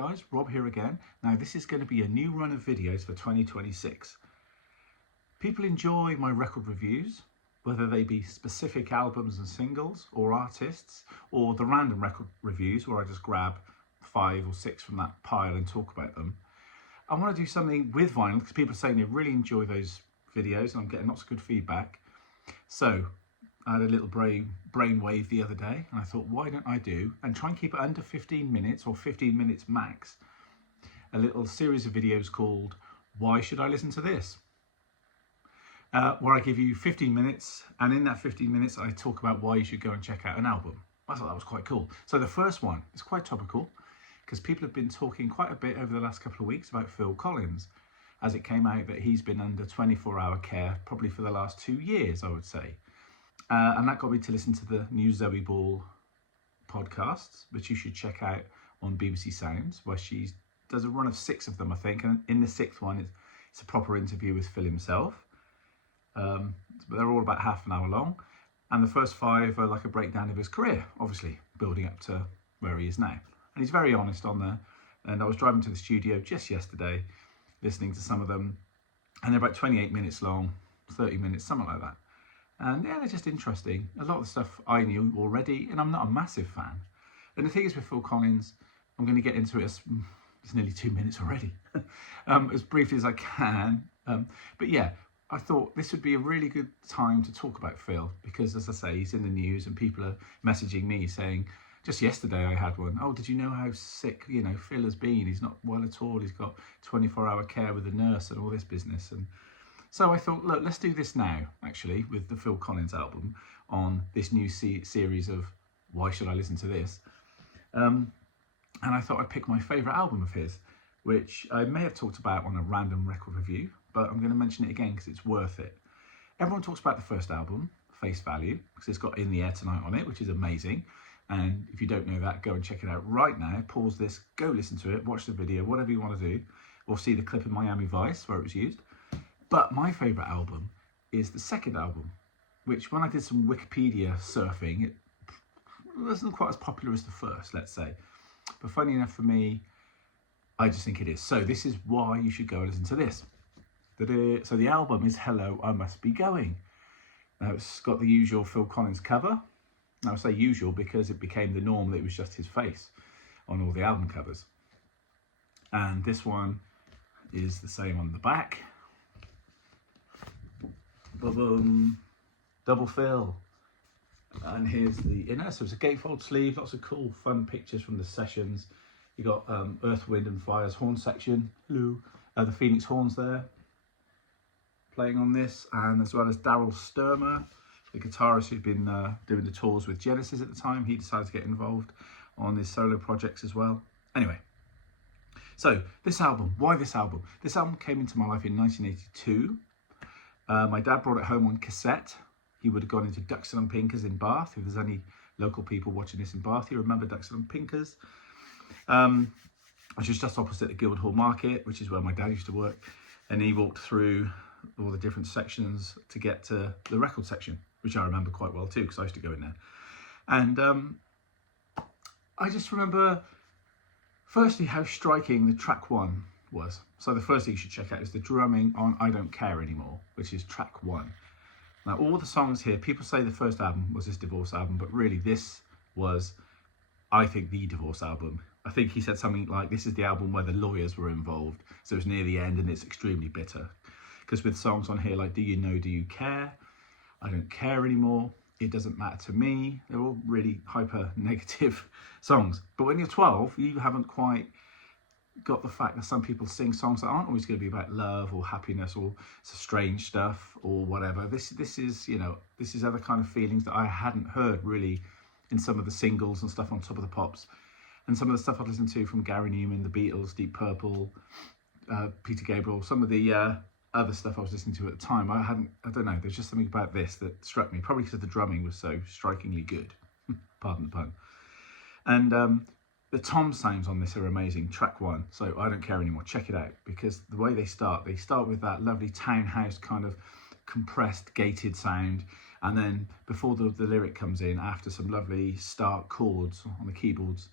guys, Rob here again. Now this is going to be a new run of videos for 2026. People enjoy my record reviews, whether they be specific albums and singles or artists, or the random record reviews where I just grab 5 or 6 from that pile and talk about them. I want to do something with vinyl because people are saying they really enjoy those videos and I'm getting lots of good feedback. So I had a little brainwave the other day and I thought, why don't I do, and try and keep it under 15 minutes or 15 minutes max, a little series of videos called Why Should I Listen to This? Where I give you 15 minutes, and in that 15 minutes I talk about why you should go and check out an album. I thought that was quite cool. So the first one is quite topical because people have been talking quite a bit over the last couple of weeks about Phil Collins, as it came out that he's been under 24-hour care probably for the last 2 years, I would say. And that got me to listen to the new Zoe Ball podcasts, which you should check out on BBC Sounds, where she does a run of 6 of them, I think. And in the 6th one, it's a proper interview with Phil himself. But they're all about half an hour long. And the first 5 are like a breakdown of his career, obviously building up to where he is now. And he's very honest on there. And I was driving to the studio just yesterday, listening to some of them. And they're about 28 minutes long, 30 minutes, something like that. And yeah, they're just interesting. A lot of the stuff I knew already, and I'm not a massive fan. And the thing is with Phil Collins, I'm going to get into it, it's nearly 2 minutes already, as briefly as I can. But yeah, I thought this would be a really good time to talk about Phil, because as I say, he's in the news and people are messaging me saying, just yesterday I had one, oh, did you know how sick, Phil has been? He's not well at all. He's got 24-hour care with a nurse and all this business. And so I thought, look, let's do this now, actually, with the Phil Collins album on this new series of Why Should I Listen to This? And I thought I'd pick my favourite album of his, which I may have talked about on a random record review, but I'm going to mention it again because it's worth it. Everyone talks about the first album, Face Value, because it's got In the Air Tonight on it, which is amazing. And if you don't know that, go and check it out right now. Pause this, go listen to it, watch the video, whatever you want to do, or see the clip in Miami Vice where it was used. But my favourite album is the second album, which when I did some Wikipedia surfing, it wasn't quite as popular as the first, let's say. But funny enough for me, I just think it is. So this is why you should go and listen to this. So the album is Hello, I Must Be Going. Now it's got the usual Phil Collins cover. Now I say usual because it became the norm that it was just his face on all the album covers. And this one is the same on the back. Boom, double Phil. And here's the inner, so it's a gatefold sleeve, lots of cool fun pictures from the sessions. You got Earth, Wind and Fire's horn section, hello, the Phoenix horns there playing on this, and as well as Daryl Stuermer, the guitarist who'd been doing the tours with Genesis at the time. He decided to get involved on his solo projects as well. Anyway, so this album, why this album? This album came into my life in 1982. My dad brought it home on cassette. He would have gone into Duxton and Pinkers in Bath. If there's any local people watching this in Bath, you remember Duxton and Pinkers, which is just opposite the Guildhall Market, which is where my dad used to work. And he walked through all the different sections to get to the record section, which I remember quite well too, because I used to go in there. And I just remember, firstly, how striking the track 1 was. So the first thing you should check out is the drumming on I Don't Care Anymore, which is track 1. Now all the songs here, people say the first album was his divorce album, but really this was, I think, the divorce album. I think he said something like, this is the album where the lawyers were involved, so it's near the end and it's extremely bitter. Because with songs on here like Do You Know, Do You Care, I Don't Care Anymore, It Doesn't Matter to Me, they're all really hyper negative songs. But when you're 12, you haven't quite got the fact that some people sing songs that aren't always going to be about love or happiness or strange stuff or whatever. This is, this is other kind of feelings that I hadn't heard really in some of the singles and stuff on Top of the Pops, and some of the stuff I've listened to from Gary Newman, The Beatles, Deep Purple, Peter Gabriel, some of the other stuff I was listening to at the time. I don't know, there's just something about this that struck me, probably because the drumming was so strikingly good, pardon the pun. And the tom sounds on this are amazing, track 1, so I Don't Care Anymore, check it out, because the way they start with that lovely townhouse kind of compressed gated sound, and then before the lyric comes in, after some lovely stark chords on the keyboards,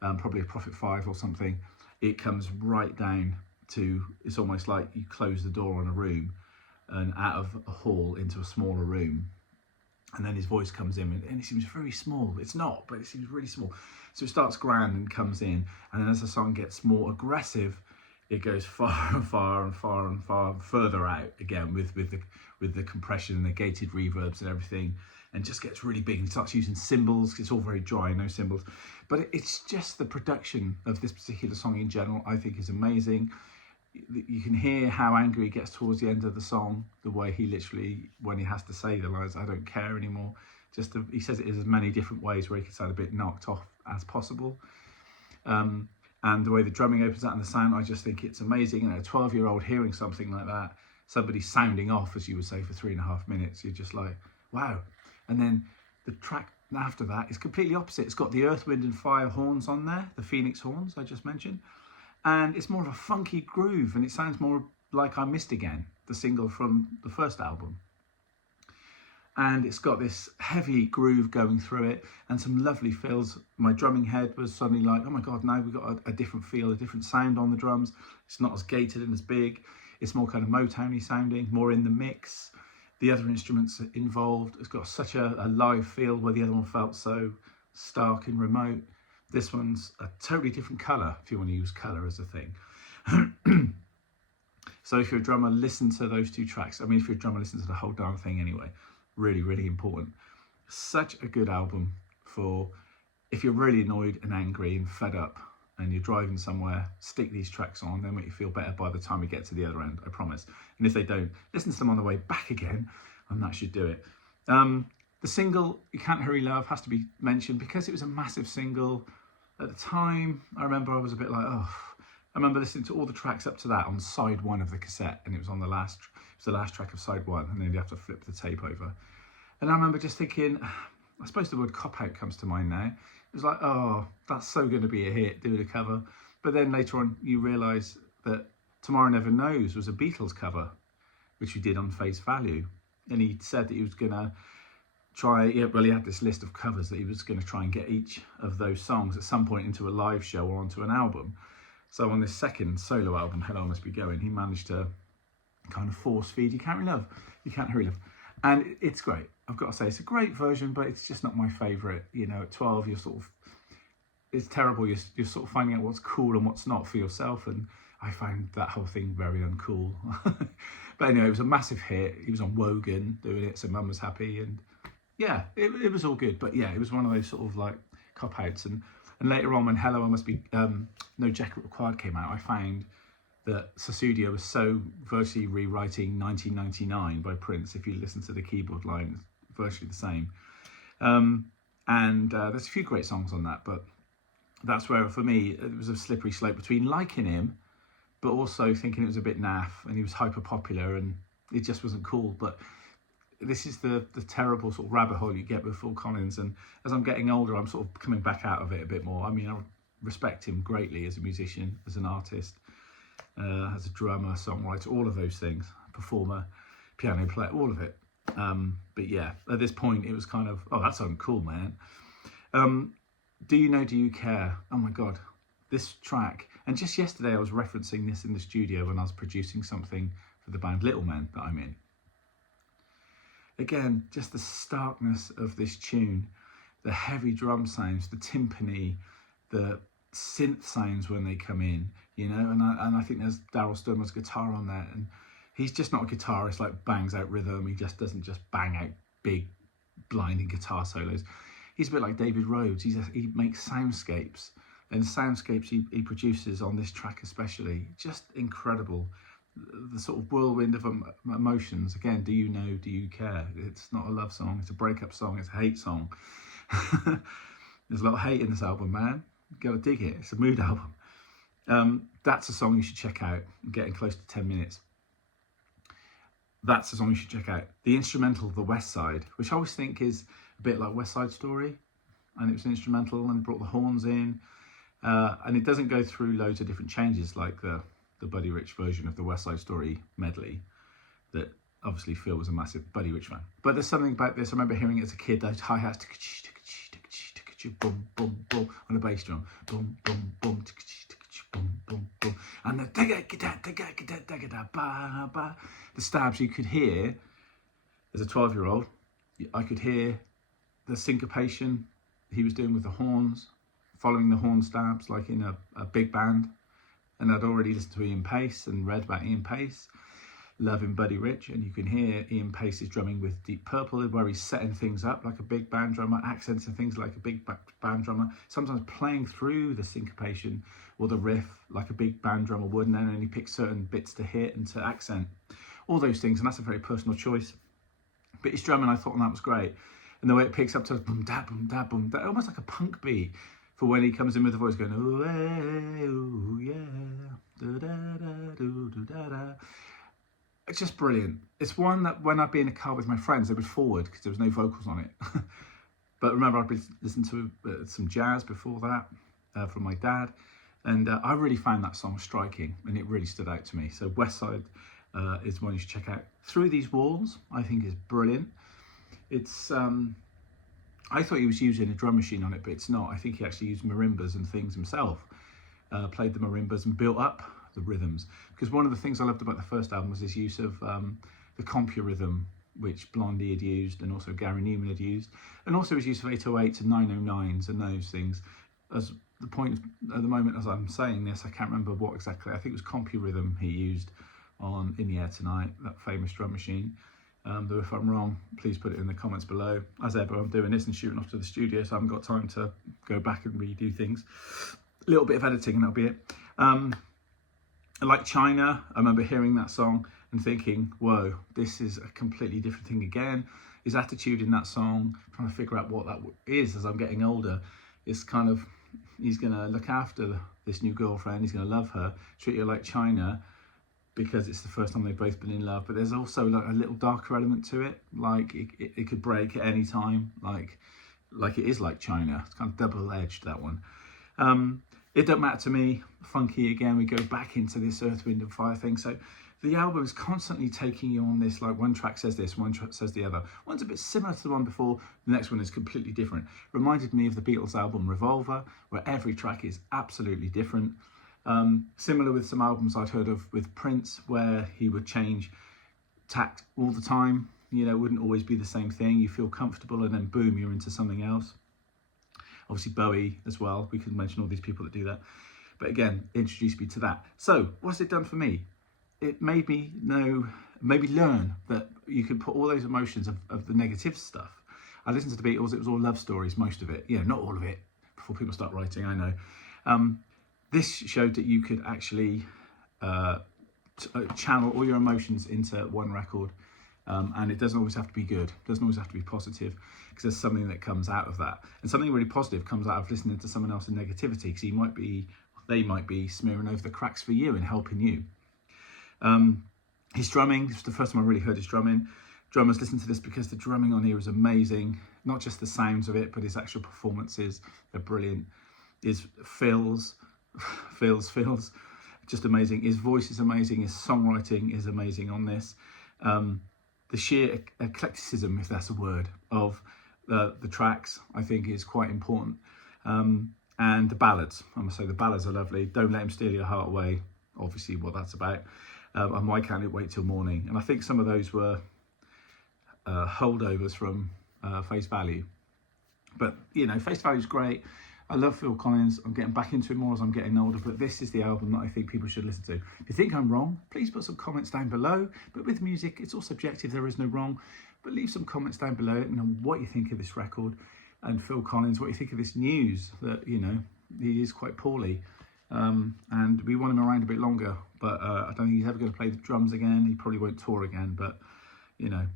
probably a Prophet 5 or something, it comes right down to, it's almost like you close the door on a room and out of a hall into a smaller room. And then his voice comes in and it seems very small. It's not, but it seems really small. So it starts grand and comes in. And then as the song gets more aggressive, it goes far and far and far and far further out again with the compression and the gated reverbs and everything, and just gets really big and starts using cymbals. It's all very dry, no cymbals. But it's just the production of this particular song in general, I think, is amazing. You can hear how angry he gets towards the end of the song, the way he literally, when he has to say the lines, "I don't care anymore," he says it in as many different ways where he can sound a bit knocked off as possible. And the way the drumming opens out and the sound, I just think it's amazing. You know, a 12-year-old hearing something like that, somebody sounding off, as you would say, for 3.5 minutes, you're just like, wow. And then the track after that is completely opposite. It's got the Earth, Wind and Fire horns on there, the Phoenix horns I just mentioned. And it's more of a funky groove, and it sounds more like I Missed Again, the single from the first album. And it's got this heavy groove going through it and some lovely fills. My drumming head was suddenly like, oh my God, now we've got a different feel, a different sound on the drums. It's not as gated and as big. It's more kind of Motown-y sounding, more in the mix. The other instruments involved, it's got such a live feel where the other one felt so stark and remote. This one's a totally different colour, if you want to use colour as a thing. So if you're a drummer, listen to those two tracks. I mean, if you're a drummer, listen to the whole darn thing anyway. Really, really important. Such a good album for if you're really annoyed and angry and fed up and you're driving somewhere, stick these tracks on. They'll make you feel better by the time you get to the other end, I promise. And if they don't, listen to them on the way back again, and that should do it. The single, You Can't Hurry Love, has to be mentioned because it was a massive single. At the time, I remember I was a bit like, oh. I remember listening to all the tracks up to that on side 1 of the cassette, and it was on the last track of side 1, and then you have to flip the tape over. And I remember just thinking, I suppose the word cop-out comes to mind now. It was like, oh, that's so going to be a hit, doing a cover. But then later on, you realise that Tomorrow Never Knows was a Beatles cover, which he did on Face Value. And he said that he was going to try, he had this list of covers that he was going to try and get each of those songs at some point into a live show or onto an album. So on this second solo album, Hello, I Must Be Going, he managed to kind of force feed You Can't Hurry Love. And it's great. I've got to say, it's a great version, but it's just not my favourite. You know, at 12, you're sort of, it's terrible. You're sort of finding out what's cool and what's not for yourself. And I found that whole thing very uncool. But anyway, it was a massive hit. He was on Wogan doing it, so Mum was happy. And yeah, it was all good. But yeah, it was one of those sort of like cop-outs. And later on, when Hello, I Must Be, No Jacket Required came out, I found that Sussudio was so virtually rewriting 1999 by Prince. If you listen to the keyboard line, it's virtually the same. And there's a few great songs on that, but that's where, for me, it was a slippery slope between liking him, but also thinking it was a bit naff and he was hyper popular and it just wasn't cool. But this is the terrible sort of rabbit hole you get with Phil Collins. And as I'm getting older, I'm sort of coming back out of it a bit more. I mean, I respect him greatly as a musician, as an artist, as a drummer, songwriter, all of those things, performer, piano player, all of it. But yeah, at this point, it was kind of, oh, that's uncool, man. Do You Know, Do You Care? Oh my God, this track. And just yesterday, I was referencing this in the studio when I was producing something for the band Little Men that I'm in. Again, just the starkness of this tune, the heavy drum sounds, the timpani, the synth sounds when they come in, you know, and I think there's Daryl Stuermer's guitar on there, and he's just not a guitarist like bangs out rhythm. He just doesn't just bang out big blinding guitar solos. He's a bit like David Rhodes. He makes soundscapes, and the soundscapes he produces on this track especially, just incredible. The sort of whirlwind of emotions. Again, Do You Know, Do You Care? It's not a love song, it's a breakup song, it's a hate song. There's a lot of hate in this album, man. You gotta dig it, it's a mood album. That's a song you should check out. I'm getting close to 10 minutes. That's a song you should check out. The instrumental, The West Side, which I always think is a bit like West Side Story, and it was an instrumental and brought the horns in, and it doesn't go through loads of different changes like the Buddy Rich version of the West Side Story medley that obviously Phil was a massive Buddy Rich fan. But there's something about this, I remember hearing it as a kid, those hi-hats, boom, boom, boom, on a bass drum, boom, boom, boom, boom, boom, boom, and the stabs you could hear as a 12-year-old. I could hear the syncopation he was doing with the horns, following the horn stabs like in a big band. And I'd already listened to Ian Paice and read about Ian Paice, loving Buddy Rich, and you can hear Ian Paice's drumming with Deep Purple, where he's setting things up like a big band drummer, accents and things like a big band drummer, sometimes playing through the syncopation or the riff like a big band drummer would, and then only pick certain bits to hit and to accent, all those things, and that's a very personal choice. But his drumming, I thought that was great, and the way it picks up to boom da boom da boom da, almost like a punk beat. For when he comes in with the voice going, ooh, hey, ooh, yeah, da, da, da, do, do, da, da. It's just brilliant. It's one that when I'd be in a car with my friends, they would forward because there was no vocals on it. But remember, I'd been listening to some jazz before that from my dad. And I really found that song striking, and it really stood out to me. So West Side is one you should check out. Through These Walls, I think is brilliant. It's... I thought he was using a drum machine on it, but it's not. I think he actually used marimbas and things himself, played the marimbas and built up the rhythms. Because one of the things I loved about the first album was his use of the compia rhythm, which Blondie had used and also Gary Newman had used, and also his use of 808s and 909s and those things. As the point at the moment as I'm saying this, I can't remember what exactly. I think it was compia rhythm he used on In the Air Tonight, that famous drum machine. Though if I'm wrong, please put it in the comments below. As ever, I'm doing this and shooting off to the studio, so I haven't got time to go back and redo things. A little bit of editing and that'll be it. Like China, I remember hearing that song and thinking, whoa, this is a completely different thing again. His attitude in that song, trying to figure out what that is as I'm getting older, is kind of, he's going to look after this new girlfriend, he's going to love her, treat her like China, because it's the first time they've both been in love. But there's also like a little darker element to it, like it could break at any time, like it is like China. It's kind of double-edged, that one. It Don't Matter to Me, funky again. We go back into this Earth, Wind and Fire thing. So the album is constantly taking you on this, like one track says this, one track says the other. One's a bit similar to the one before, the next one is completely different. Reminded me of the Beatles album Revolver, where every track is absolutely different. Similar with some albums I'd heard of with Prince, where he would change tact all the time. You know, it wouldn't always be the same thing. You feel comfortable and then boom, you're into something else. Obviously Bowie as well. We could mention all these people that do that. But again, introduced me to that. So what's it done for me? It made me learn that you could put all those emotions of the negative stuff. I listened to the Beatles, it was all love stories, most of it. You know, not all of it, before people start writing, I know. This showed that you could actually channel all your emotions into one record, and it doesn't always have to be good, it doesn't always have to be positive, because there's something that comes out of that, and something really positive comes out of listening to someone else's negativity, because they might be smearing over the cracks for you and helping you. His drumming, this was the first time I really heard his drumming. Drummers, listen to this because the drumming on here is amazing, not just the sounds of it, but his actual performances, they're brilliant. His fills, just amazing. His voice is amazing, his songwriting is amazing on this. The sheer eclecticism, if that's a word, of the tracks, I think is quite important. And the ballads, I must say the ballads are lovely. Don't Let Him Steal Your Heart Away, obviously what that's about. And Why Can't It Wait Till Morning? And I think some of those were holdovers from Face Value. But, you know, Face Value is great. I love Phil Collins. I'm getting back into it more as I'm getting older, but this is the album that I think people should listen to. If you think I'm wrong, please put some comments down below. But with music, it's all subjective. There is no wrong. But leave some comments down below and what you think of this record. And Phil Collins, what you think of this news that, you know, he is quite poorly. And we want him around a bit longer. But I don't think he's ever going to play the drums again. He probably won't tour again. But, you know,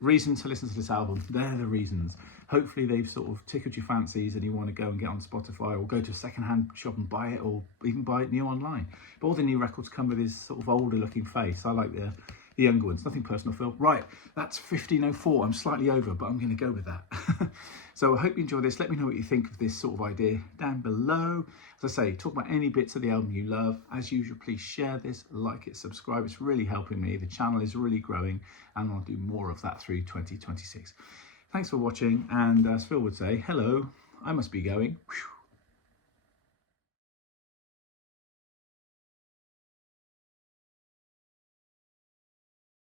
reasons to listen to this album. They're the reasons. Hopefully they've sort of tickled your fancies and you want to go and get on Spotify or go to a second-hand shop and buy it, or even buy it new online. But all the new records come with his sort of older looking face. I like the younger ones. Nothing personal, Phil. Right, that's 15:04. I'm slightly over, but I'm going to go with that. So I hope you enjoy this. Let me know what you think of this sort of idea down below. As I say, talk about any bits of the album you love. As usual, please share this, like it, subscribe. It's really helping me. The channel is really growing and I'll do more of that through 2026. Thanks for watching, and as Phil would say, hello, I must be going. Whew.